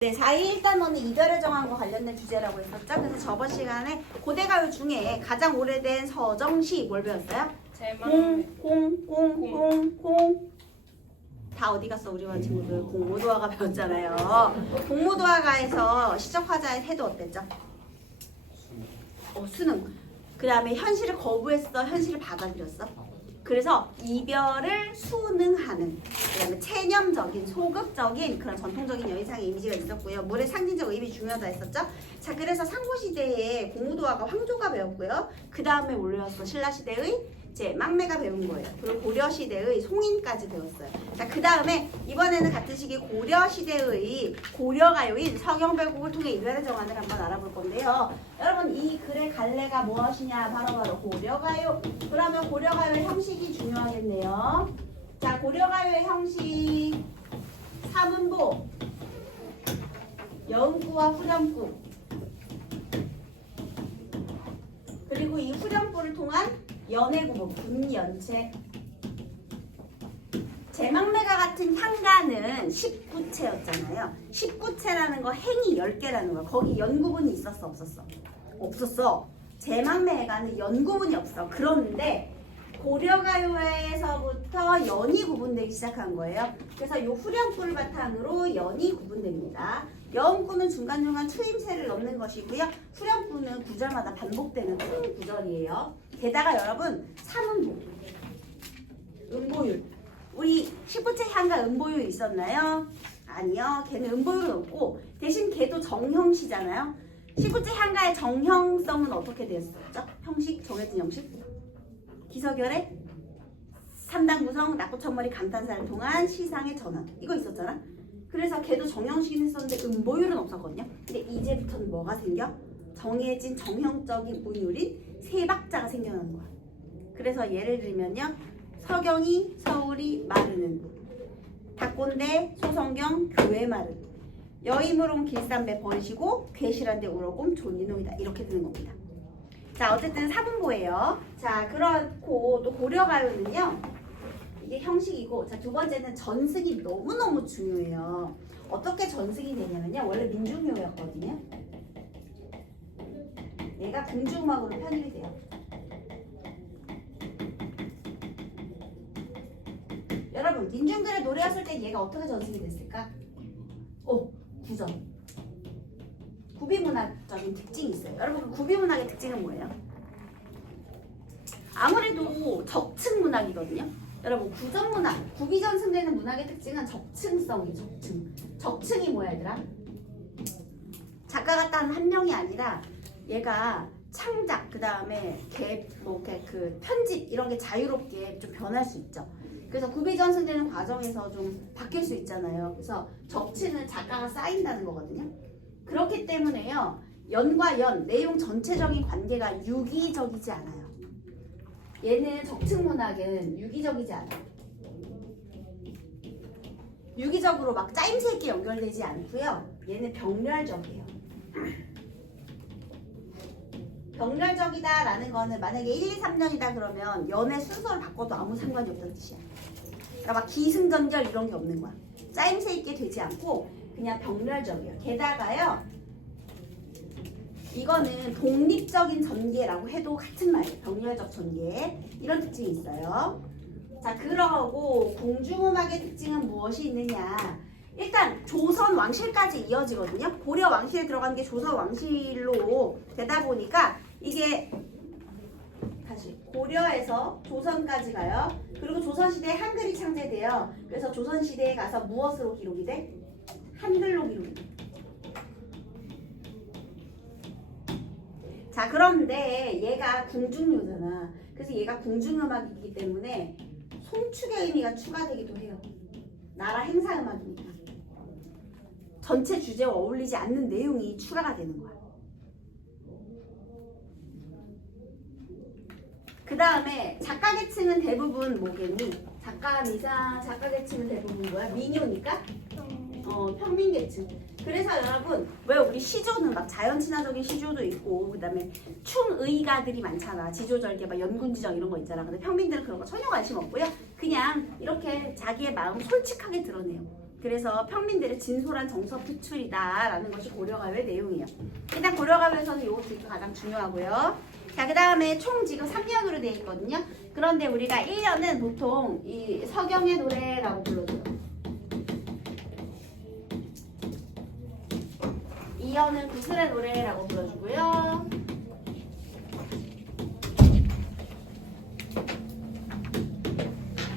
네, 4.1단원은 이별에 정한 거 관련된 주제라고 했었죠. 그래서 저번 시간에 고대가요 중에 가장 오래된 서정시 뭘 배웠어요? 공. 다 어디 갔어 우리 반 친구들? 공모도화가 배웠잖아요. 공모도화가에서 시적화자의 태도 어땠죠? 수능. 그 다음에 현실을 거부했어? 현실을 받아들였어? 그래서 이별을 수능하는, 그 다음에 체념적인, 소극적인 그런 전통적인 여인상의 이미지가 있었고요. 물의 상징적 의미 중요하다 했었죠. 자, 그래서 상고시대에 공무도화가 황조가 배웠고요. 그 다음에 올려서 신라시대의 이제 막매가 배운 거예요. 그리고 고려시대의 송인까지 배웠어요. 자, 그 다음에 이번에는 같은 시기 고려시대의 고려가요인 서경별곡을 통해 이별의 정안을 한번 알아볼 건데요. 여러분 이 글의 갈래가 무엇이냐? 바로 고려가요. 그러면 고려가요의 형식이 중요하겠네요. 자, 고려가요의 형식 사문보, 여음구와 후렴구, 그리고 이 후렴구를 통한 연애구문, 분연체. 제막매가 같은 향가는 19체였잖아요. 19체라는 거 행이 10개라는 거야. 거기 연구문이 있었어, 없었어? 없었어. 제막매가는 연구문이 없어. 그런데 고려가요에서부터 연이 구분되기 시작한 거예요. 그래서 이 후렴구를 바탕으로 연이 구분됩니다. 여음구는 중간중간 추임새를 넣는 것이고요. 후렴구는 구절마다 반복되는 큰 구절이에요. 게다가 여러분 사문보, 음보율. 우리 19체 향가 음보율 있었나요? 아니요. 걔는 음보율은 없고 대신 걔도 정형시잖아요. 19체 향가의 정형성은 어떻게 되었었죠? 형식, 정해진 형식. 기서결의 3단 구성, 낙구천머리, 감탄사를 통한 시상의 전환. 이거 있었잖아. 그래서 걔도 정형식은 했었는데 음보율은 없었거든요. 근데 이제부터는 뭐가 생겨? 정해진 정형적인 운율인 세 박자가 생겨나는 거야. 그래서 예를 들면요. 서경이 서울이 마르는, 닭꼰대 소성경 교회 마른, 여의무롱 길쌈배 번시고 괴실한데 울어곰 존인홍이다. 이렇게 되는 겁니다. 자, 어쨌든 사문보예요. 자, 그렇고 또 고려가요는요. 이게 형식이고, 자, 두 번째는 전승이 너무너무 중요해요. 어떻게 전승이 되냐면요. 원래 민중요였거든요. 얘가 궁중음악으로 편입이 돼요. 여러분, 민중들의 노래였을 때 얘가 어떻게 전승이 됐을까? 구전. 구비문학적인 특징이 있어요. 여러분, 구비문학의 특징은 뭐예요? 아무래도 적층문학이거든요. 여러분, 구전문학, 구비전승되는 문학의 특징은 적층성이에요. 적층이 뭐야, 얘들아? 작가가 딴 한 명이 아니라 얘가 창작, 그 다음에 그 편집 이런 게 자유롭게 좀 변할 수 있죠. 그래서 구비전승되는 과정에서 좀 바뀔 수 있잖아요. 그래서 적층은 작가가 쌓인다는 거거든요. 그렇기 때문에요. 연과 연, 내용 전체적인 관계가 유기적이지 않아요. 얘는 적층문학은 유기적이지 않아요. 유기적으로 막 짜임새 있게 연결되지 않고요. 얘는 병렬적이에요. 병렬적이다라는 거는 만약에 1, 2, 3년이다 그러면 연의 순서를 바꿔도 아무 상관이 없다는 뜻이야. 그러니까 막 기승전결 이런 게 없는 거야. 짜임새 있게 되지 않고 그냥 병렬적이에요. 게다가요. 이거는 독립적인 전개라고 해도 같은 말이에요. 병렬적 전개. 이런 특징이 있어요. 자, 그러고 궁중음악의 특징은 무엇이 있느냐. 일단 조선 왕실까지 이어지거든요. 고려 왕실에 들어가는 게 조선 왕실로 되다 보니까 이게 다시 고려에서 조선까지 가요. 그리고 조선시대에 한글이 창제돼요. 그래서 조선시대에 가서 무엇으로 기록이 돼? 한글로 기록이 돼. 자, 그런데 얘가 궁중요잖아. 그래서 얘가 궁중음악이기 때문에 송축의 의미가 추가되기도 해요. 나라 행사음악이니까. 전체 주제와 어울리지 않는 내용이 추가가 되는 거야. 그 다음에 작가 계층은 대부분 뭐겠니? 작가 계층은 대부분 뭐야? 민요니까? 평민 계층. 그래서 여러분 왜 우리 시조는 막 자연 친화적인 시조도 있고 그 다음에 충의가들이 많잖아. 지조절개 막 연군지정 이런 거 있잖아. 근데 평민들은 그런 거 전혀 관심 없고요. 그냥 이렇게 자기의 마음 솔직하게 드러내요. 그래서 평민들의 진솔한 정서 표출이다라는 것이 고려가요의 내용이에요. 일단 고려가요에서는 요거 둘이 가장 중요하고요. 자, 그 다음에 총 지금 3년으로 되어 있거든요. 그런데 우리가 1년은 보통 이 서경의 노래라고 불러줘요. 2년은 구슬의 노래라고 불러주고요.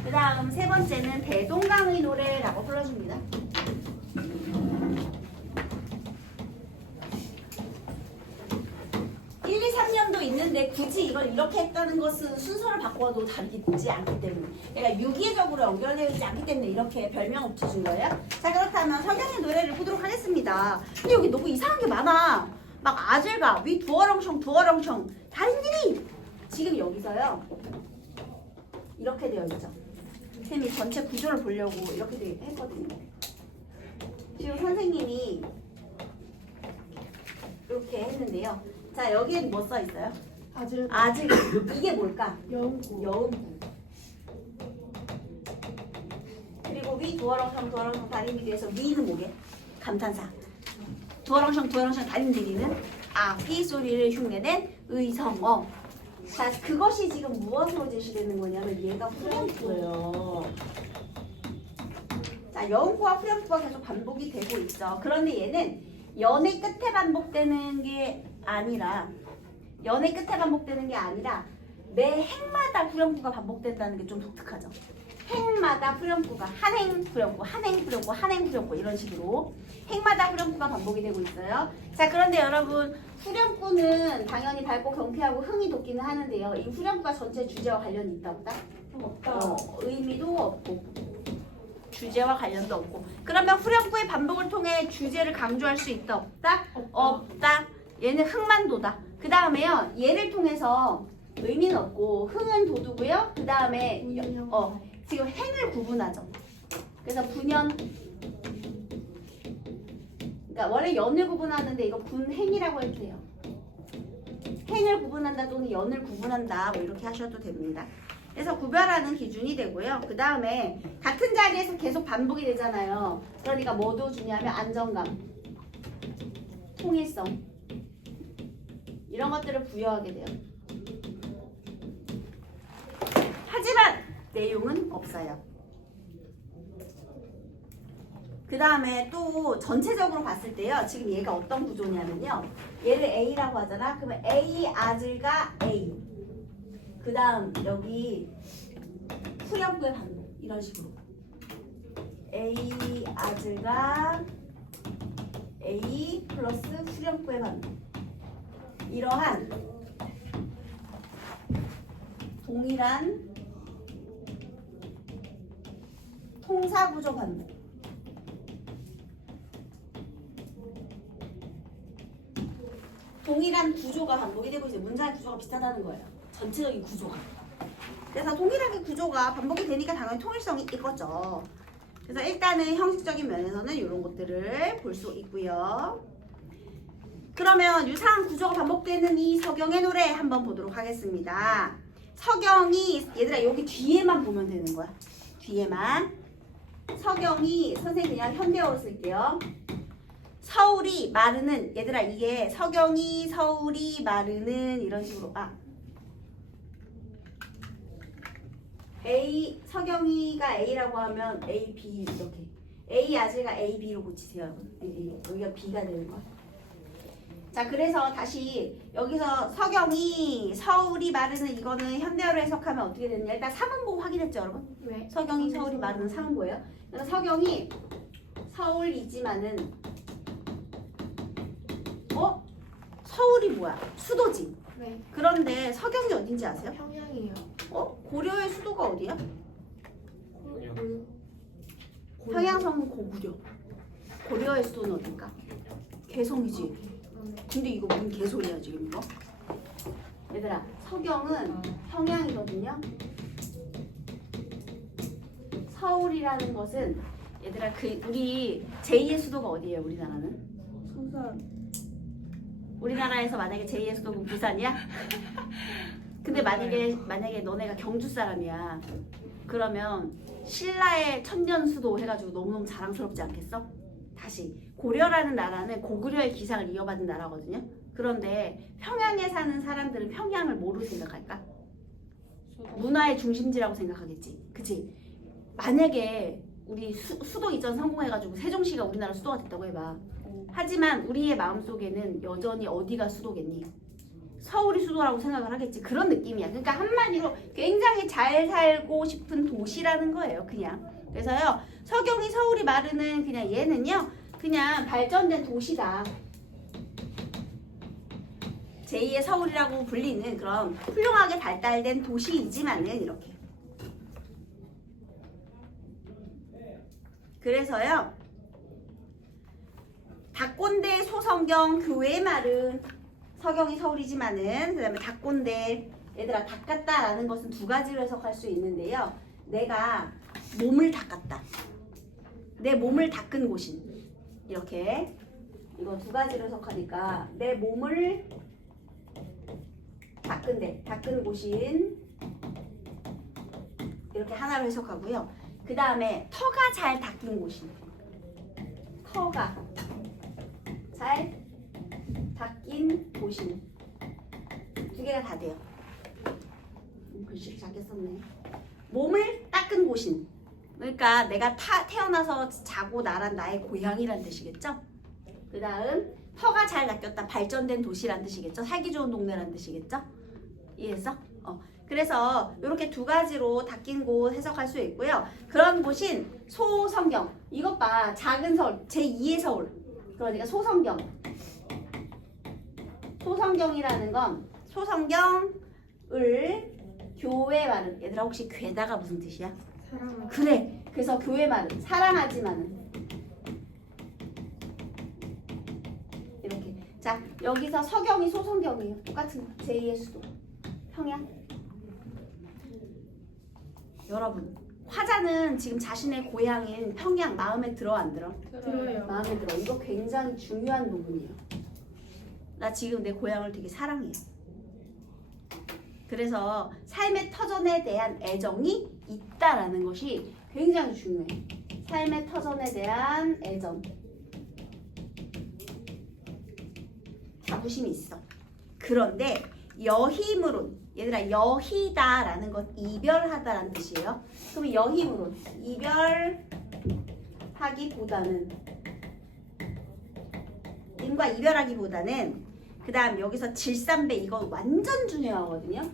그 다음 세 번째는 대동강의 노래라고 불러줍니다. 1, 2, 3년도 있는데 굳이 이걸 이렇게 했다는 것은 순서를 바꿔도 다르지 않기 때문에, 그러니까 유기적으로 연결되어 있지 않기 때문에 이렇게 별명을 붙여준 거예요. 자, 그렇다면 서경의 노래를 보도록 하겠습니다. 근데 여기 너무 이상한 게 많아. 막 아질가, 위 두어렁숑 두어렁숑 달인들이 지금 여기서요 이렇게 되어 있죠. 선생님이 전체 구조를 보려고 이렇게 했거든요. 지금 선생님이 이렇게 했는데요. 자, 여기엔 뭐 써 있어요? 아질 이게 뭘까? 여운구. 여운구. 그리고 위 두어렁청 두어렁청 다림이리에서 위는 뭐게? 감탄사. 두어렁청 두어렁청 다림들이는 아기 소리를 흉내낸 의성어. 자, 그것이 지금 무엇으로 제시되는 거냐면 얘가 후렴구예요. 자, 여운구와 후렴구가 계속 반복이 되고 있어. 그런데 얘는 연의 끝에 반복되는 게 아니라 매 행마다 후렴구가 반복된다는 게 좀 독특하죠. 행마다 후렴구가 한행 후렴구, 한행 후렴구, 한행 후렴구 이런 식으로 행마다 후렴구가 반복이 되고 있어요. 자, 그런데 여러분 후렴구는 당연히 밝고 경쾌하고 흥이 돋기는 하는데요. 이 후렴구가 전체 주제와 관련이 있다 없다? 없다. 의미도 없고 주제와 관련도 없고. 그러면 후렴구의 반복을 통해 주제를 강조할 수 있다 없다? 없다. 얘는 흥만 돋아. 그 다음에요 얘를 통해서 의미는 없고 흥은 돋우고요. 그 다음에 지금 행을 구분하죠. 그래서 분연, 그러니까 원래 연을 구분하는데 이거 분행이라고 해도 돼요. 행을 구분한다 또는 연을 구분한다 뭐 이렇게 하셔도 됩니다. 그래서 구별하는 기준이 되고요. 그 다음에 같은 자리에서 계속 반복이 되잖아요. 그러니까 뭐도 주냐면 안정감, 통일성 이런 것들을 부여하게 돼요. 하지만 내용은 없어요. 그 다음에 또 전체적으로 봤을 때요. 지금 얘가 어떤 구조냐면요. 얘를 A라고 하잖아. 그러면 A 아들과 A. 그 다음 여기 후렴구의 반복 이런 식으로 A 아들과 A 플러스 후렴구의 반복 이러한 동일한 통사구조 반복 동일한 구조가 반복이 되고 이제 문장의 구조가 비슷하다는 거예요. 전체적인 구조가. 그래서 동일하게 구조가 반복이 되니까 당연히 통일성이 있겠죠. 그래서 일단은 형식적인 면에서는 이런 것들을 볼 수 있고요. 그러면 유사한 구조가 반복되는 이 서경의 노래 한번 보도록 하겠습니다. 서경이 얘들아 여기 뒤에만 보면 되는 거야. 뒤에만. 서경이 선생님 그냥 현대어로 쓸게요. 서울이 마르는 얘들아 이게 서경이 서울이 마르는 이런 식으로 A 서경이가 A라고 하면 A, B 이렇게 A 아재가 A, B로 고치세요 여러분. 여기가 B가 되는 거야. 자 그래서 다시 여기서 서경이 서울이 마르는 이거는 현대어로 해석하면 어떻게 되느냐 일단 사문보 확인했죠 여러분? 네. 서경이 서울이 마르는 사문보예요. 그래서 서경이 서울이지만은 서울이 뭐야? 수도지. 네. 그런데 서경이 어딘지 아세요? 평양이요. 고려의 수도가 어디야? 그 평양성은 고구려. 고려의 수도는 어딜까? 개성이지. 근데 이거 뭔 개소리야 지금 이거? 얘들아 서경은 평양이거든요. 서울이라는 것은 얘들아 우리 제2의 수도가 어디예요 우리나라는? 부산. 우리나라에서 만약에 제2의 수도가 부산이야? 근데 만약에 너네가 경주 사람이야. 그러면 신라의 천년수도 해가지고 너무너무 자랑스럽지 않겠어? 다시 고려라는 나라는 고구려의 기상을 이어받은 나라거든요. 그런데 평양에 사는 사람들은 평양을 뭐로 생각할까? 문화의 중심지라고 생각하겠지. 그치? 만약에 우리 수도 이전 성공해가지고 세종시가 우리나라 수도가 됐다고 해봐. 하지만 우리의 마음속에는 여전히 어디가 수도겠니? 서울이 수도라고 생각을 하겠지. 그런 느낌이야. 그러니까 한마디로 굉장히 잘 살고 싶은 도시라는 거예요. 그냥. 그래서요. 서경이 서울이 마르는 그냥 얘는요. 그냥 발전된 도시다. 제2의 서울이라고 불리는 그런 훌륭하게 발달된 도시이지만은 이렇게. 그래서요. 닭꼰대 소성경 교회 말은 서경이 서울이지만은 그 다음에 닭꼰대 얘들아 닦았다라는 것은 두 가지로 해석할 수 있는데요. 내가 몸을 닦았다. 내 몸을 닦은 곳인 이렇게 이거 두 가지로 해석하니까 내 몸을 닦은 곳인 이렇게 하나로 해석하고요. 그 다음에 터가 잘 닦인 곳인 터가 잘 닦인 곳인 두 개가 다 돼요. 글씨를 작게 썼네. 몸을 닦은 곳인 그러니까 내가 태어나서 자고 나란 나의 고향이란 뜻이겠죠. 그 다음 터가 잘 닦였다 발전된 도시란 뜻이겠죠. 살기 좋은 동네란 뜻이겠죠. 이해했어? 그래서 이렇게 두 가지로 닦인 곳 해석할 수 있고요. 그런 곳인 소성경 이것 봐. 작은 서울 제2의 서울 그러니까 소성경 소성경이라는 건 소성경을 교회 말은 얘들아 혹시 괴다가 무슨 뜻이야? 사랑하다. 그래. 그래서 교회 말은 사랑하지만은 이렇게. 자 여기서 서경이 소성경이에요. 똑같은 거. 제2의 수도 평양. 여러분 화자는 지금 자신의 고향인 평양 마음에 들어 안 들어? 들어요. 마음에 들어. 이거 굉장히 중요한 부분이에요. 나 지금 내 고향을 되게 사랑해요. 그래서 삶의 터전에 대한 애정이 있다라는 것이 굉장히 중요해. 삶의 터전에 대한 애정. 자부심이 있어. 그런데 여힘으론 얘들아 여희다라는 건 이별하다라는 뜻이에요. 그럼 여힘으론 이별하기보다는 님과 이별하기보다는 그 다음 여기서 질삼배 이거 완전 중요하거든요.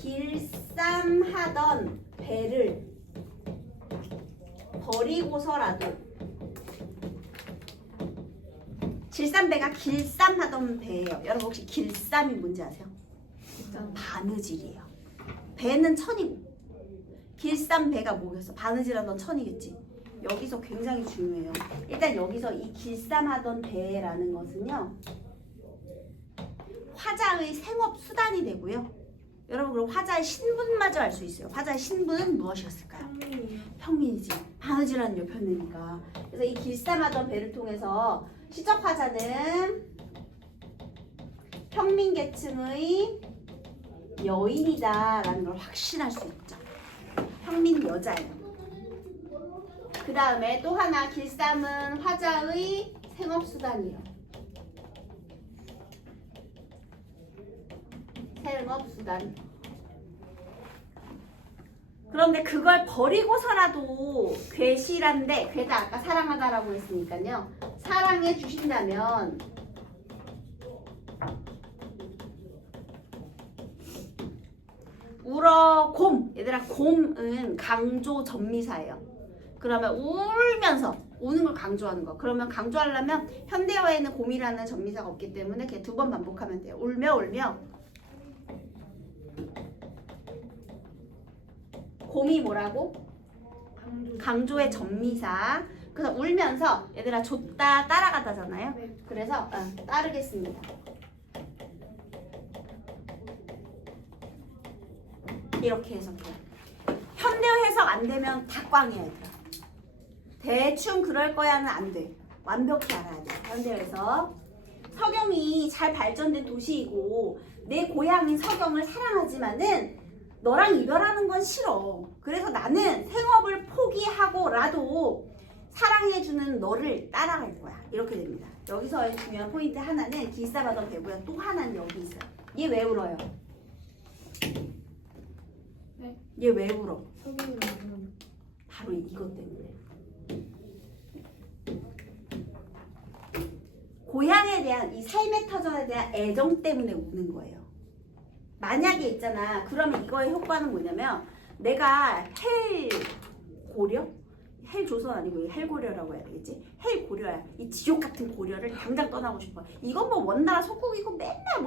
길쌈하던 배를 버리고서라도 질삼배가 길쌈하던 배예요. 여러분 혹시 길쌈이 뭔지 아세요? 바느질이에요. 배는 천이고 길쌈배가 뭐겠어? 바느질하던 천이겠지. 여기서 굉장히 중요해요. 일단 여기서 이 길쌈하던 배라는 것은요. 화자의 생업 수단이 되고요. 여러분 그럼 화자의 신분마저 알 수 있어요. 화자의 신분은 무엇이었을까요? 평민이요. 평민이지. 바느질하는 여편네니까. 그래서 이 길쌈하던 배를 통해서 시적 화자는 평민 계층의 여인이다라는 걸 확신할 수 있죠. 평민 여자예요. 그 다음에 또 하나 길쌈은 화자의 생업수단이에요. 생업수단. 그런데 그걸 버리고서라도 괴실한데 괴다 아까 사랑하다라고 했으니까요. 사랑해 주신다면 울어 곰. 얘들아 곰은 강조 전미사예요. 그러면 울면서 우는 걸 강조하는 거. 그러면 강조하려면 현대어에는 곰이라는 전미사가 없기 때문에 그냥 두 번 반복하면 돼요. 울며 울며. 곰이 뭐라고? 강조의 전미사. 그래서 울면서 얘들아 줬다 따라가다잖아요. 네. 그래서 따르겠습니다. 이렇게 해석해요. 현대어 해석 안 되면 다 꽝이야 얘들아. 대충 그럴 거야는 안 돼. 완벽히 알아야 돼. 현대어에서 서경이 잘 발전된 도시이고 내 고향인 서경을 사랑하지만은 너랑 이별하는 건 싫어. 그래서 나는 생업을 포기하고라도 사랑해주는 너를 따라갈 거야. 이렇게 됩니다. 여기서의 중요한 포인트 하나는 길사바던 배고요. 또 하나는 여기 있어요. 얘 왜 울어요? 네. 얘 왜 울어? 석유는 바로 이것 때문에. 고향에 대한 이 삶의 터전에 대한 애정 때문에 우는 거예요. 만약에 있잖아. 그러면 이거의 효과는 뭐냐면 내가 헬고려? 헬조선 아니고 헬고려라고 해야 되겠지? 헬고려야. 이 지옥 같은 고려를 당장 떠나고 싶어. 이건 뭐 원나라 속국이고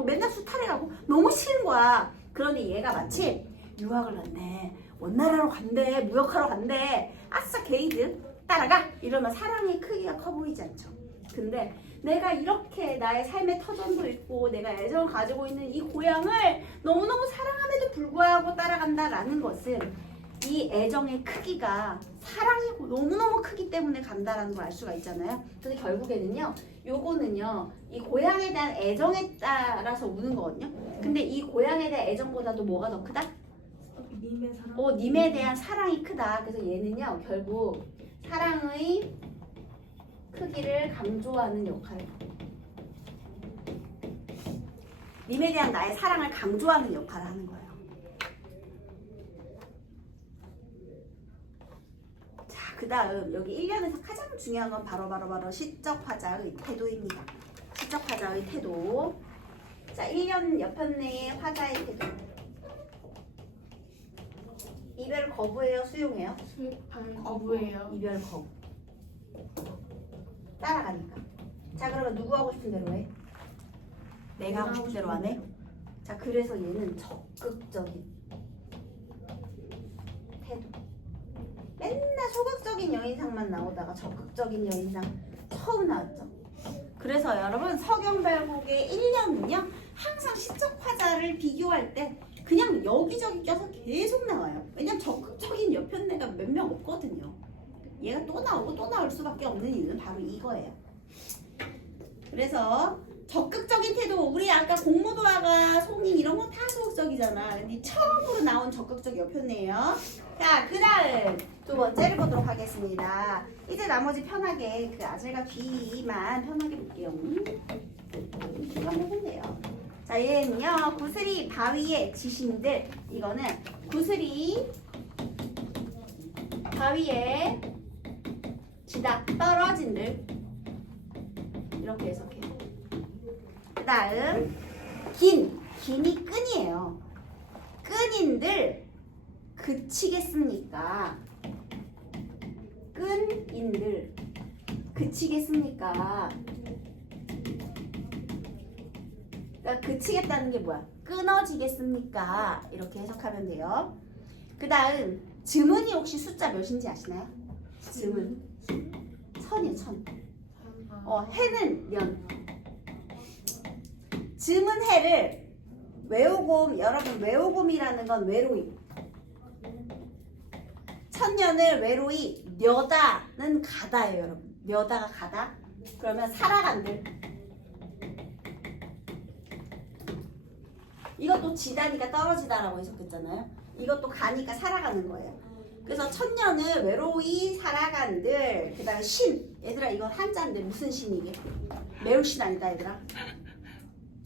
맨날 수탈해 가고 너무 싫은 거야. 그런데 얘가 마치 유학을 간대. 원나라로 간대. 무역하러 간대. 아싸 게이드 따라가. 이러면 사랑의 크기가 커 보이지 않죠? 근데 내가 이렇게 나의 삶의 터전도 있고 내가 애정을 가지고 있는 이 고향을 너무너무 사랑함에도 불구하고 따라간다라는 것은 이 애정의 크기가 사랑이 너무너무 크기 때문에 간다라는 걸 알 수가 있잖아요. 그래서 결국에는요, 요거는요, 이 고향에 대한 애정에 따라서 우는 거거든요. 근데 이 고향에 대한 애정보다도 뭐가 더 크다? 님의 사랑. 님에 대한 사랑이 크다. 그래서 얘는요, 결국 사랑의 크기를 강조하는 역할을. 님에 대한 나의 사랑을 강조하는 역할을 하는 거예요. 자, 그 다음 여기 1년에서 가장 중요한 건 바로 시적 화자의 태도입니다. 시적 화자의 태도. 자, 1년 옆편 내의 화자의 태도. 이별 거부해요? 수용해요? 거부예요. 이별 거부. 따라가니까. 자, 그러면 누구 하고 싶은 대로 해? 내가 하고 싶은 대로 안 해? 자, 그래서 얘는 적극적인 태도. 맨날 소극적인 여인상만 나오다가 적극적인 여인상 처음 나왔죠. 그래서 여러분 서경별곡의 1년은요 항상 시적 화자를 비교할 때 그냥 여기저기 껴서 계속 나와요. 왜냐면 적극적인 여편네가 몇 명 없거든요. 얘가 또 나오고 또 나올 수밖에 없는 이유는 바로 이거예요. 그래서 적극적인 태도, 우리 아까 공무도화가 송님 이런 거 다 소극적이잖아. 근데 처음으로 나온 적극적 여편네예요. 자, 그 다음 두 번째를 보도록 하겠습니다. 이제 나머지 편하게 그 아들과 귀만 편하게 볼게요. 귀만 보면 돼요. 자, 얘는요 구슬이 바위에 지신들. 이거는 구슬이 바위에 지다 떨어진들. 이렇게 해석해요. 그 다음 긴이 끈이에요. 끈인들 그치겠습니까? 끈인들 그치겠습니까? 그러니까 그치겠다는 게 뭐야? 끊어지겠습니까? 이렇게 해석하면 돼요. 그 다음 즈문이 혹시 숫자 몇인지 아시나요? 즈문 천이에요. 천. 해는 년. 즈문 해를 외우곰. 여러분 외우곰이라는 건 외로이. 천년을 외로이 녀다는 가다예요. 여러분 녀다가 가다. 그러면 살아간들. 이것도 지다니까 떨어지다라고 해석했잖아요. 이것도 가니까 살아가는 거예요. 그래서 천년을 외로이 살아간들. 그 다음에 신. 얘들아 이건 한자인데 무슨 신이게? 매울 신 아니다 얘들아.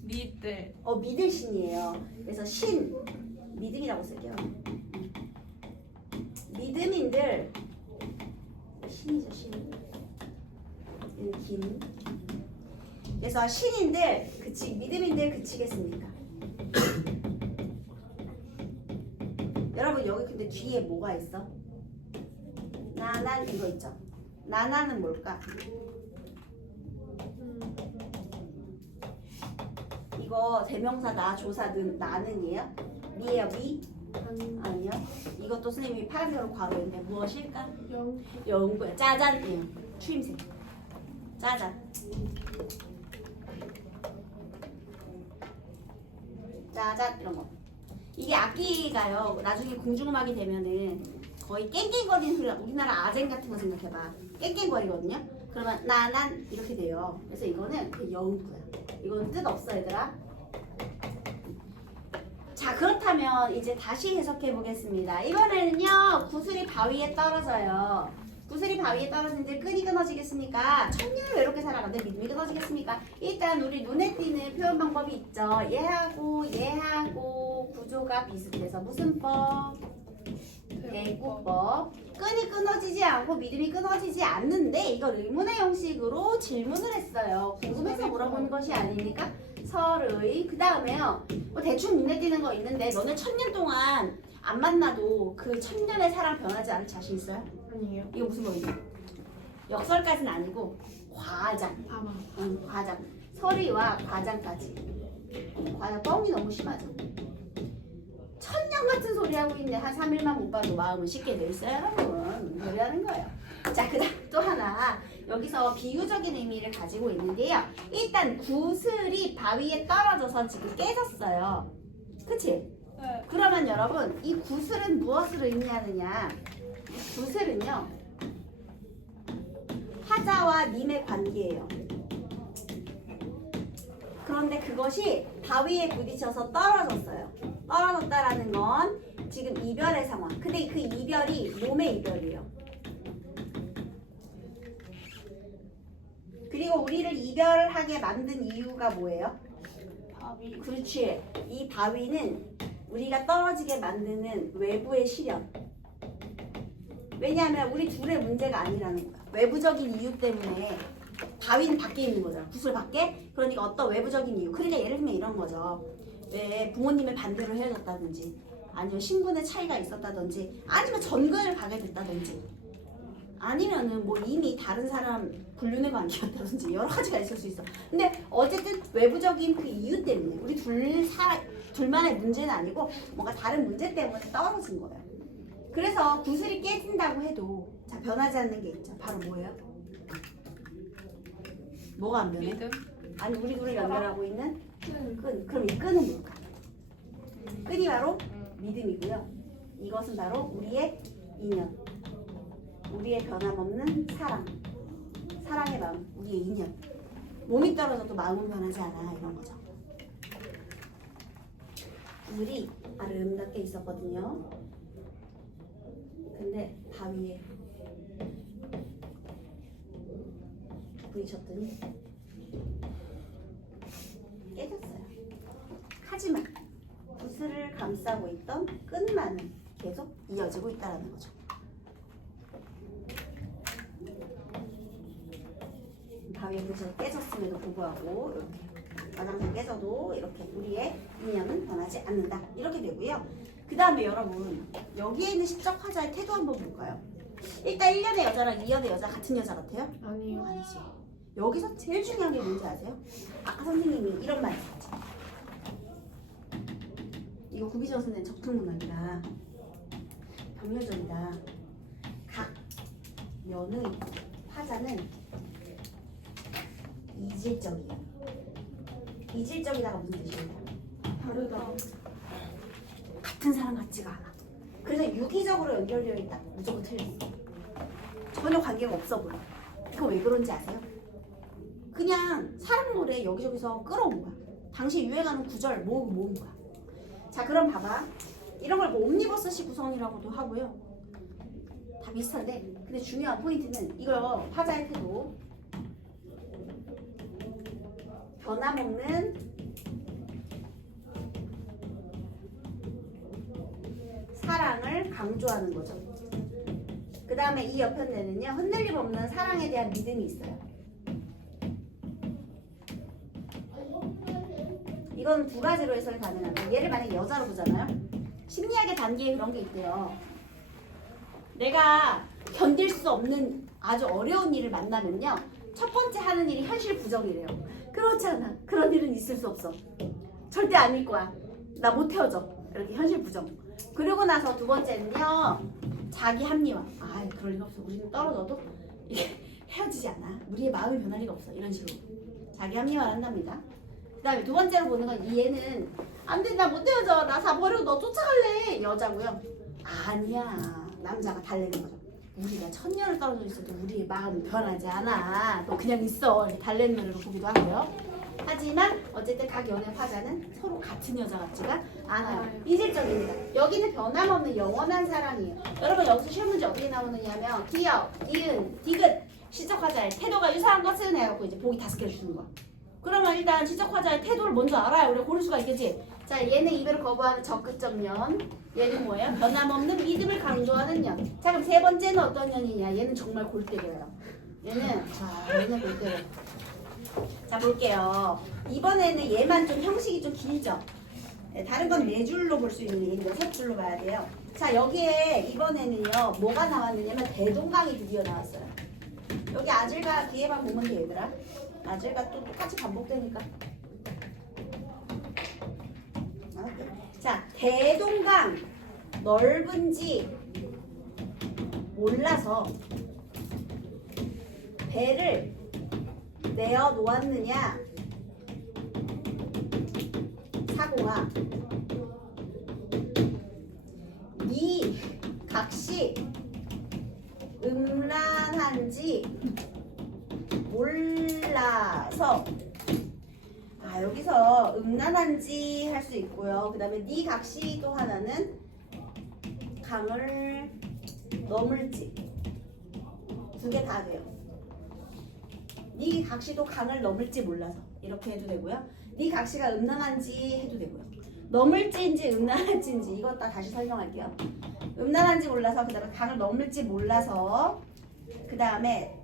믿을. 믿을 신이에요. 그래서 신. 믿음이라고 쓸게요. 믿음인들. 신이죠 신. 얘는 김. 그래서 신인들 믿음인들 그치겠습니까? 여러분 여기 근데 뒤에 뭐가 있어? 나난 이거 있죠? 나나는 뭘까? 이거 대명사 나 조사 나는이에요? 미예요 미? 아니요. 이것도 선생님이 파란색으로 괄호했는데 무엇일까? 영구야. 짜잔이에요. 추임새. 짜잔. 짜잔 이런 거. 이게 악기가요. 나중에 궁중음악이 되면은 거의 깽깽거리는 소리가 우리나라 아쟁 같은 거 생각해봐. 깽깽거리거든요. 그러면 나난 이렇게 돼요. 그래서 이거는 그 영구야. 이거는 뜻 없어 얘들아. 자, 그렇다면 이제 다시 해석해 보겠습니다. 이번에는요, 구슬이 바위에 떨어져요. 구슬이 바위에 떨어지는데 끈이 끊어지겠습니까? 천년을 외롭게 살아가는데 믿음이 끊어지겠습니까? 일단 우리 눈에 띄는 표현 방법이 있죠. 얘하고 구조가 비슷해서 무슨 법? 대구법. 끈이 끊어지지 않고 믿음이 끊어지지 않는데 이걸 의문의 형식으로 질문을 했어요. 궁금해서 물어보는 것이 아닙니까? 설의. 그 다음에요. 뭐 대충 눈에 띄는 거 있는데 너는 1000년 동안 안 만나도 그 1000년의 사랑 변하지 않을 자신 있어요? 아니에요. 이거 무슨 말이죠? 역설까지는 아니고 과장. 봐봐. 과장. 설의와 과장까지. 과장 뻥이 너무 심하죠. 1000년 같은 소리 하고 있네. 한 3일만 못 봐도 마음은 쉽게 늘 있어요, 여러분. 노래하는 거예요. 자, 그다음 또 하나. 여기서 비유적인 의미를 가지고 있는데요. 일단 구슬이 바위에 떨어져서 지금 깨졌어요. 그치? 네. 그러면 여러분, 이 구슬은 무엇을 의미하느냐? 구슬은요, 화자와 님의 관계예요. 그런데 그것이 바위에 부딪혀서 떨어졌어요. 떨어졌다라는 건 지금 이별의 상황. 근데 그 이별이 몸의 이별이에요. 그리고 우리를 이별하게 만든 이유가 뭐예요? 바위. 그렇지. 이 바위는 우리가 떨어지게 만드는 외부의 시련. 왜냐하면 우리 둘의 문제가 아니라는 거야. 외부적인 이유 때문에 바위는 밖에 있는 거잖아. 구슬 밖에. 그러니까 어떤 외부적인 이유. 그러니까 예를 들면 이런 거죠. 왜 부모님의 반대로 헤어졌다든지, 아니면 신분의 차이가 있었다든지, 아니면 전거를 가게 됐다든지, 아니면은 뭐 이미 다른 사람 불륜의 관계였다든지 여러 가지가 있을 수 있어. 근데 어쨌든 외부적인 그 이유 때문에 우리 둘만의 문제는 아니고 뭔가 다른 문제 때문에 떨어진 거예요. 그래서 구슬이 깨진다고 해도 자 변하지 않는 게 있죠. 바로 뭐예요? 뭐가 안 변해? 믿음. 아니 우리 둘을 연결하고 있는 끈. 그럼 이 끈은 뭘까? 끈이 바로 믿음이고요. 이것은 바로 우리의 인연. 우리의 변함없는 사랑. 사랑의 마음. 우리의 인연. 몸이 떨어져도 마음은 변하지 않아. 이런 거죠. 구슬이 아름답게 있었거든요. 근데 바위에 부딪혔더니 깨졌어요. 하지만 구슬을 감싸고 있던 끈만은 계속 이어지고 있다는 거죠. 바위에 부딪혀서 깨졌음에도 불구하고 이렇게 마당도 깨져도 이렇게 우리의 인연은 변하지 않는다. 이렇게 되고요. 그 다음에 여러분 여기에 있는 시적 화자의 태도 한번 볼까요? 일단 1년의 여자랑 2년의 여자 같은 여자 같아요? 아니요. 아니지. 여기서 제일 중요한 게 뭔지 아세요? 아까 선생님이 이런 말 했었죠. 이거 구기정 선생님 적통문학이라 병렬전이다. 각 연의 화자는 이질적이에요. 이질적이다가 무슨 뜻이에요? 다르다. 같은 사람 같지가 않아. 그래서 유기적으로 연결되어 있다. 무조건 틀렸어. 전혀 관계가 없어 보여. 그거 왜 그런지 아세요? 그냥 사랑 노래 여기저기서 끌어온 거야. 당시 유행하는 구절 모은 거야. 자 그럼 봐봐. 이런 걸 뭐 옴니버스식 구성이라고도 하고요. 다 비슷한데 근데 중요한 포인트는 이거 화자의 태도. 변함없는 사랑을 강조하는 거죠. 그 다음에 이 옆편에는요 흔들림 없는 사랑에 대한 믿음이 있어요. 이건 두 가지로 해석이 가능한데 얘를 만약에 여자로 보잖아요. 심리학의 단계에 그런 게 있대요. 내가 견딜 수 없는 아주 어려운 일을 만나면요 첫 번째 하는 일이 현실 부정이래요. 그렇지 않아. 그런 일은 있을 수 없어. 절대 아닐 거야. 나 못 헤어져. 이렇게 현실 부정. 그리고 나서 두 번째는요 자기 합리화. 아 그럴 리가 없어. 우리는 떨어져도 이게 헤어지지 않아. 우리의 마음이 변할 리가 없어. 이런 식으로 자기 합리화를 한답니다. 그 다음에 두 번째로 보는 건 얘는 안 돼. 나 못 헤어져. 나 다 버리고 너 쫓아갈래. 여자고요. 아니야. 남자가 달래는 거죠. 우리가 1000년을 떨어져 있어도 우리의 마음은 변하지 않아. 너 그냥 있어. 이렇게 달래는 노래로 보기도 하고요. 하지만 어쨌든 각 연애 화자는 서로 같은 여자 같지가 않아요. 이질적입니다. 여기는 변함없는 영원한 사랑이에요. 여러분 여기서 시험 문제 어떻게 나오느냐면 기역, 이은, 디귿 시적 화자의 태도가 유사한 것은 해갖고 이제 보기 5개를 주는 거야. 그러면 일단 시적 화자의 태도를 먼저 알아야 우리가 고를 수가 있겠지. 자, 얘는 이별을 거부하는 적극적 년. 얘는 뭐예요? 변함없는 믿음을 강조하는 년. 자, 그럼 세 번째는 어떤 년이냐? 얘는 정말 골 때려요. 얘는 골 때려. 자, 볼게요. 이번에는 얘만 좀 형식이 좀 길죠? 네, 다른 건 4줄로 볼 수 있는 얘는 6줄로 봐야 돼요. 자, 여기에 이번에는요, 뭐가 나왔느냐면 대동강이 드디어 나왔어요. 여기 아질과 뒤에만 보면 돼, 얘들아. 아질과 또 똑같이 반복되니까. 자, 대동강 넓은지 몰라서 배를 내어 놓았느냐? 사공아, 네 각시 음란한지 몰라서. 여기서 음란한지 할 수 있고요. 그 다음에 네 각시 또 하나는 강을 넘을지. 2개 다 돼요. 네 각시도 강을 넘을지 몰라서 이렇게 해도 되고요. 네 각시가 음란한지 해도 되고요. 넘을지인지 음란한지인지 이것 다 다시 설명할게요. 음란한지 몰라서, 그 다음에 강을 넘을지 몰라서, 그 다음에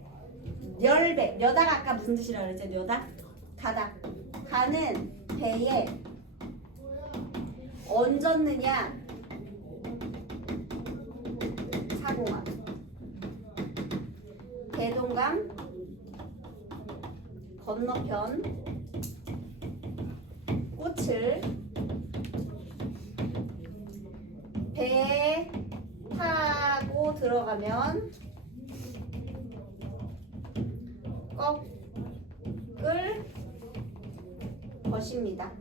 멸배, 려다가 아까 무슨 뜻이라고 그랬죠? 려다? 가다. 가는 배에 얹었느냐? 사공아. 대동강 건너편 꽃을 배에 타고 들어가면 꺾을 것입니다.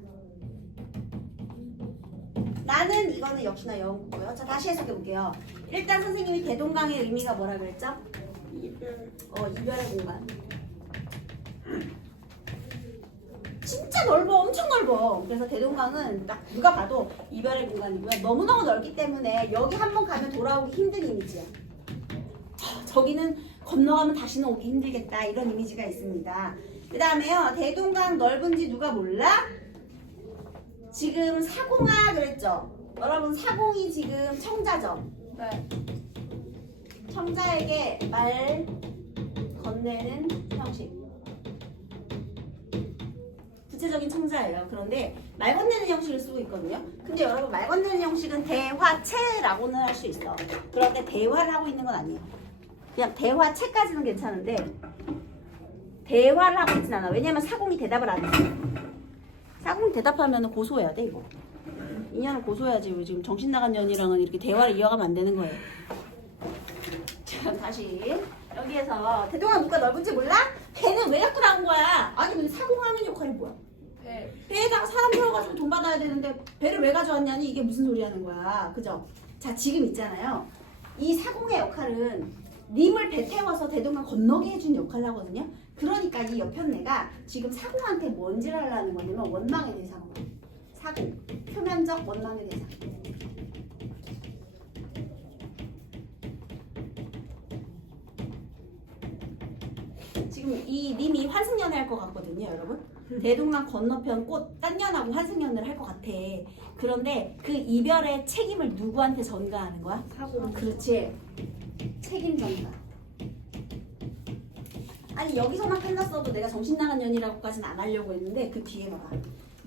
나는 이거는 역시나 영어고요. 자, 다시 해석해 볼게요. 일단 선생님이 대동강의 의미가 뭐라 그랬죠? 이별의 공간. 진짜 넓어, 엄청 넓어. 그래서 대동강은 딱 누가 봐도 이별의 공간이고요. 너무너무 넓기 때문에 여기 한번 가면 돌아오기 힘든 이미지야. 저기는 건너가면 다시는 오기 힘들겠다, 이런 이미지가 있습니다. 그 다음에요, 대동강 넓은지 누가 몰라? 지금 사공아 그랬죠? 여러분, 사공이 지금 청자죠? 네. 청자에게 말 건네는 형식. 구체적인 청자예요. 그런데 말 건네는 형식을 쓰고 있거든요. 근데 여러분, 말 건네는 형식은 대화체라고는 할 수 있어. 그런데 대화를 하고 있는 건 아니에요. 그냥 대화체까지는 괜찮은데 대화를 하고 있진 않아. 왜냐면 사공이 대답을 안 해. 사공이 대답하면 고소해야 돼, 이거. 인연을 고소해야지. 지금 정신 나간 년이랑은 이렇게 대화를 이어가면 안 되는 거예요. 자, 다시 여기에서 대동강 누가 넓은지 몰라? 배는 왜 갖고 나온 거야? 아니, 근데 사공하는 역할이 뭐야? 배. 배에다가 사람 태워가지고 돈 받아야 되는데 배를 왜 가져왔냐니, 이게 무슨 소리 하는 거야. 그죠? 자, 지금 있잖아요. 이 사공의 역할은 님을 배 태워서 대동강 건너게 해준 역할을 하거든요. 그러니까 이 옆편내가 지금 사공한테 뭔지를 하려는 거냐면 원망의 대상. 사공, 표면적 원망의 대상. 지금 이 님이 환승연애 할 것 같거든요, 여러분. 대동강 건너편 꽃 딴년하고 환승연애를 할 것 같아. 그런데 그 이별의 책임을 누구한테 전가하는 거야? 사공. 그렇지. 책임 전가. 아니, 여기서만 끝났어도 내가 정신 나간 년이라고까지는 안 하려고 했는데 그 뒤에 봐봐.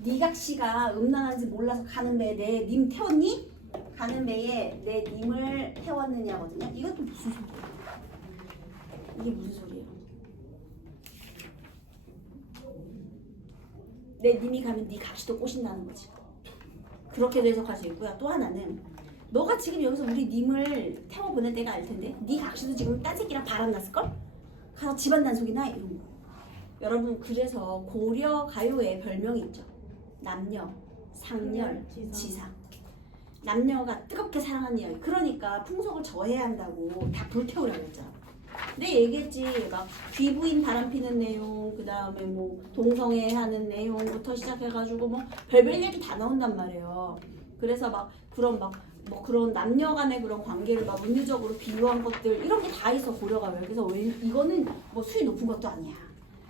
니각시가 음란한지 몰라서 가는 배에 내 님 태웠니? 가는 배에 내 님을 태웠느냐거든요. 이것도 무슨 소리야? 이게 무슨 소리예요? 내 님이 가면 니 각시도 꼬신다는 거지. 그렇게도 해석할 수 있고요. 또 하나는 너가 지금 여기서 우리 님을 태워 보낼 때가 알 텐데 니 각시도 지금 딴 새끼랑 바람 났을걸? 가서 집안 단속이나 이런 거. 여러분, 그래서 고려 가요에 별명이 있죠. 남녀, 상렬, 지상. 남녀가 뜨겁게 사랑하는 이야기. 그러니까 풍속을 저해야 한다고 다 불태우라고 했죠. 내 얘기했지. 막 귀부인 바람피는 내용, 그 다음에 뭐 동성애 하는 내용부터 시작해가지고 뭐 별별 얘기 다 나온단 말이에요. 그래서 막 그런 막 뭐 그런 남녀 간의 그런 관계를 막 은유적으로 비유한 것들 이런 게 다 있어 고려가. 그래서 왜 이거는 뭐 수위 높은 것도 아니야.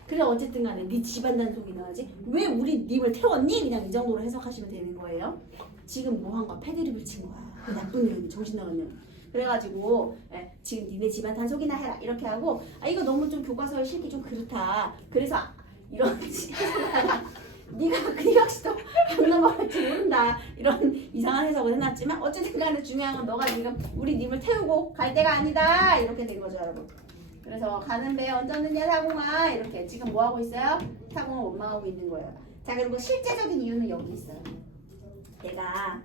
그래 어쨌든 간에 네 집안 단속이 나지. 왜 우리 님을 태웠니? 그냥 이 정도로 해석하시면 되는 거예요. 지금 뭐 한 거야? 패드립을 친 거야. 그 나쁜 년, 정신 나간 년. 그래가지고 지금 니네 집안 단속이나 해라 이렇게 하고 이거 너무 좀 교과서에 실기 좀 그렇다. 그래서 이런 네가 그 역시도 강남할지 모른다 이런 이상한 해석을 해놨지만 어쨌든 간에 중요한 건 너가 지금 우리 님을 태우고 갈 때가 아니다 이렇게 된 거죠 여러분. 그래서 가는 배에 얹었느냐 사공아 이렇게 지금 뭐 하고 있어요? 사공을 원망하고 있는 거예요. 자 그리고 실제적인 이유는 여기 있어요. 내가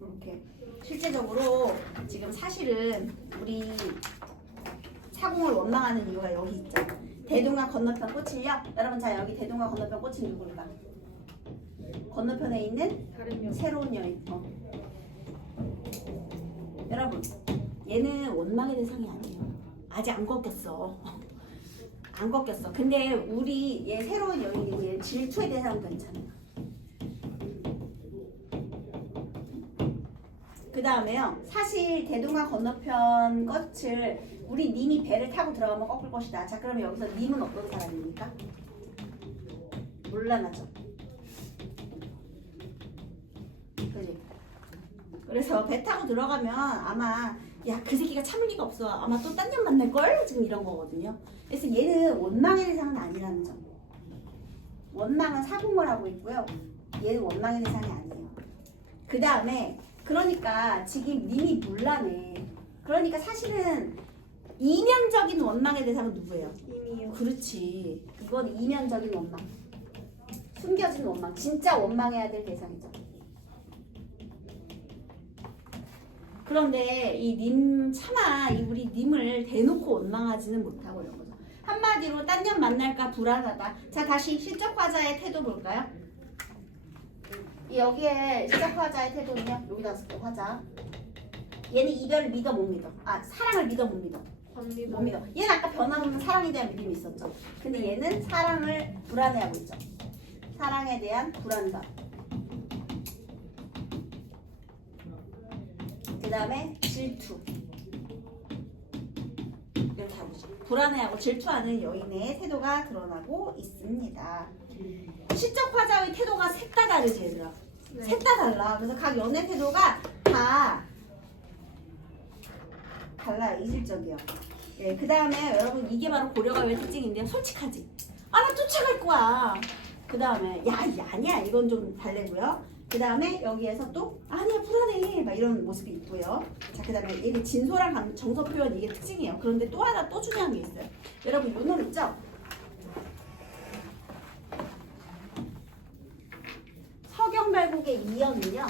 이렇게 실제적으로 지금 사실은 우리 사공을 원망하는 이유가 여기 있죠. 대동강 건너편 꽃을요. 여러분 자 여기 대동강 건너편 꽃은 누굴까? 건너편에 있는 다른 여 새로운 여인. 여러분 얘는 원망의 대상이 아니에요. 아직 안 꺾였어. 안 꺾였어. 근데 우리 얘 새로운 여인이고 얘 질투의 대상도 괜찮아요. 그 다음에요. 사실 대동강 건너편 꽃을 우리 님이 배를 타고 들어가면 꺾을 것이다. 자 그러면 여기서 님은 어떤 사람입니까? 물란하죠. 그지? 그래서 배 타고 들어가면 아마 야 그 새끼가 참을 리가 없어. 아마 또 딴 년 만날걸? 지금 이런 거거든요. 그래서 얘는 원망의 대상은 아니라는 점. 원망은 사공을 하고 있고요. 얘는 원망의 대상이 아니에요. 그 다음에 그러니까 지금 님이 물란해. 그러니까 사실은 이면적인 원망의 대상은 누구예요? 이미요. 그렇지. 이건 이면적인 원망. 숨겨진 원망. 진짜 원망해야 될 대상이죠. 그런데 이 님 차마 이 우리 님을 대놓고 원망하지는 못하고 이런 거죠. 한마디로 딴 년 만날까 불안하다. 자 다시 실적화자의 태도 볼까요? 여기에 실적화자의 태도는요. 여기다 쓸게요. 화자. 얘는 이별을 믿어 못 믿어. 사랑을 믿어 못 믿어. 못 믿어. 얘는 아까 변함없는 사랑에 대한 믿음이 있었죠. 근데 얘는 사랑을 불안해하고 있죠. 사랑에 대한 불안감. 그 다음에 질투. 이렇게 하고 있죠. 불안해하고 질투하는 여인의 태도가 드러나고 있습니다. 시적 화자의 태도가 셋 다 다르지 얘들아. 네. 셋 다 달라. 그래서 각 연애 태도가 다 달라요. 이질적이요. 네, 그 다음에 여러분 이게 바로 고려가요의 특징인데요. 솔직하지. 나 쫓아갈 거야. 그 다음에 아니야 이건 좀 달래고요. 그 다음에 여기에서 또 아니야 불안해 막 이런 모습이 있고요. 자 그 다음에 이게 진솔한 정서 표현 이게 특징이에요. 그런데 또 하나 또 중요한 게 있어요. 여러분 요 놈 있죠? 서경발곡의 이연은요.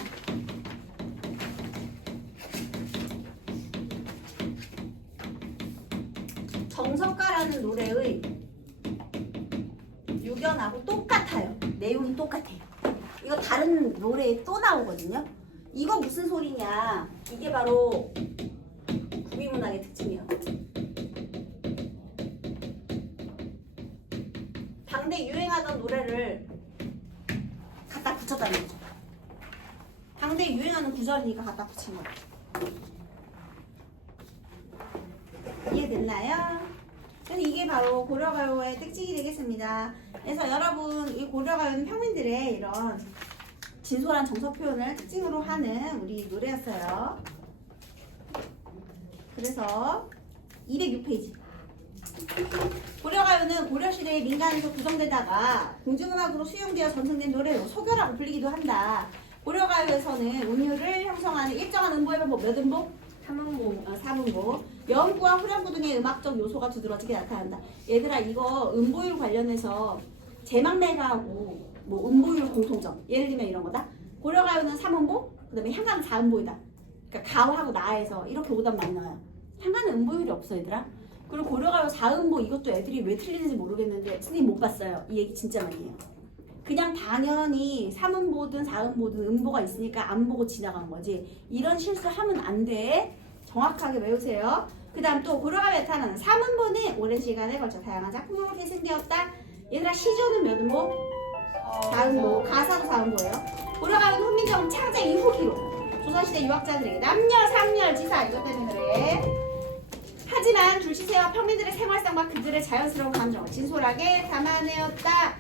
정석가라는 노래의 유견하고 똑같아요. 내용이 똑같아요. 이거 다른 노래에 또 나오거든요. 이거 무슨 소리냐? 이게 바로 구비문학의 특징이에요. 당대 유행하던 노래를 갖다 붙였다는 거죠. 당대 유행하는 구절이니까 갖다 붙인 거예요. 이해됐나요? 그래서 이게 바로 고려가요의 특징이 되겠습니다. 그래서 여러분 이 고려가요는 평민들의 이런 진솔한 정서 표현을 특징으로 하는 우리 노래였어요. 그래서 206페이지. 고려가요는 고려시대의 민간에서 구성되다가 공중음악으로 수용되어 전승된 노래로 소교라고 불리기도 한다. 고려가요에서는 음유를 형성하는 일정한 음보의 몇 음보? 3음보. 영구와 후렴구 등의 음악적 요소가 두드러지게 나타난다. 얘들아 이거 음보율 관련해서 제막내가하고 뭐 음보율 공통점. 예를 들면 이런 거다. 고려가요는 3음보, 그 다음에 향가는 4음보이다. 그러니까 가하고 나에서 이렇게 오답 많이 나와요. 향가는 음보율이 없어 얘들아. 그리고 고려가요 4음보 이것도 애들이 왜 틀리는지 모르겠는데 선생님 못 봤어요. 이 얘기 진짜 많이 해요. 그냥 당연히 3음보든 4음보든 음보가 있으니까 안 보고 지나간 거지. 이런 실수하면 안 돼. 정확하게 외우세요. 그 다음 또 고려가 나타나는 사문본은 오랜 시간에 걸쳐 다양한 작품으로 계승되었다. 얘들아 시조는 몇 음보? 사음보. 가사도 사음보예요. 고려가는 훈민정음 창작 이후 기록. 조선시대 유학자들에게 남녀 상렬 지사 이것 때문에 그래. 하지만 줄시세와 평민들의 생활상과 그들의 자연스러운 감정을 진솔하게 담아내었다.